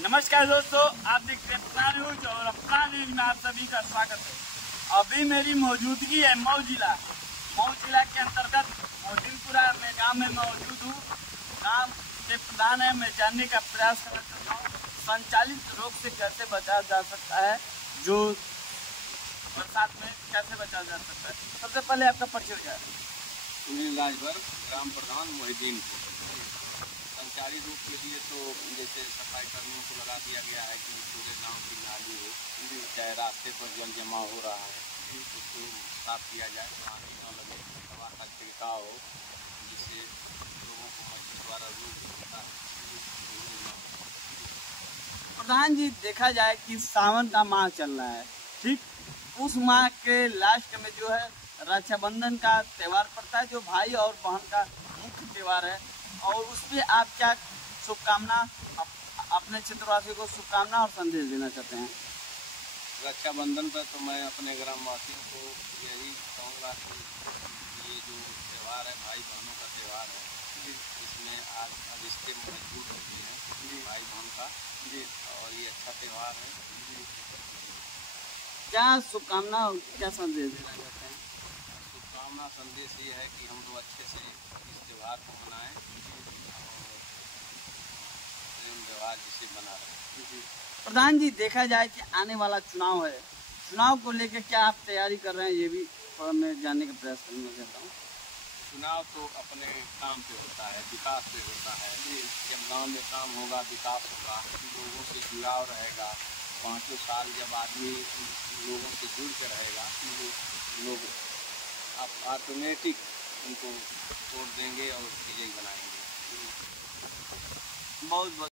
नमस्कार दोस्तों, आप देख रहे हैं अपना न्यूज और अपना न्यूज में आप सभी का स्वागत है। अभी मेरी मौजूदगी है मऊ जिला के अंतर्गत मोहसिनपुरा में गांव में मौजूद हूँ। गांव के प्रधान है, मैं जानने का प्रयास कर सकता हूँ संचालित रोग से कैसे बचाया जा सकता है, जो बरसात में कैसे बचाया जा सकता है। सबसे पहले आपका परिचय क्या है? सुनील राजभर, ग्राम प्रधान मोहिदीनपुर। संचारी रूप के लिए तो जैसे सफाई कर्मियों को लगा दिया गया है कि पूरे गांव की नाली हो, चाहे रास्ते पर जल जमा हो रहा है उसको साफ किया जाए, पानी न लगे, दवा का छिड़काव हो, जिससे लोगों को मच्छर द्वारा रोग होता है। प्रधान जी, देखा जाए कि सावन का माह चल रहा है, ठीक उस माह के लास्ट में जो है रक्षाबंधन का त्यौहार पड़ता है, जो भाई और बहन का मुख्य त्यौहार है। और उसमें आप क्या शुभकामना अपने क्षेत्रवासियों को शुभकामना और संदेश देना चाहते हैं? रक्षाबंधन पर तो मैं अपने ग्रामवासियों को यही कहूँगा कि ये जो त्यौहार है भाई बहनों का त्यौहार है, इसमें आज रिश्ते मजबूत होते हैं भाई बहन का जी, और ये अच्छा त्यौहार है। क्या शुभकामना क्या संदेश देना चाहते हैं? शुभकामना संदेश ये है कि हम लोग अच्छे से इस त्यौहार को मनाएं और प्रेम व्यवहार जिसे बना रहे। प्रधान जी, देखा जाए कि आने वाला चुनाव है, चुनाव को लेकर क्या आप तैयारी कर रहे हैं, ये भी थोड़ा मैं जानने का प्रयास करना चाहता हूँ। चुनाव तो अपने काम पे होता है, विकास पे होता है। जब गांव में काम होगा, विकास होगा, लोगों से जुड़ाव रहेगा, 5 साल जब आदमी लोगों से जुड़ के रहेगा, लोग ऑटोमेटिक उनको वोट देंगे और यही बनाएंगे। बहुत बहुत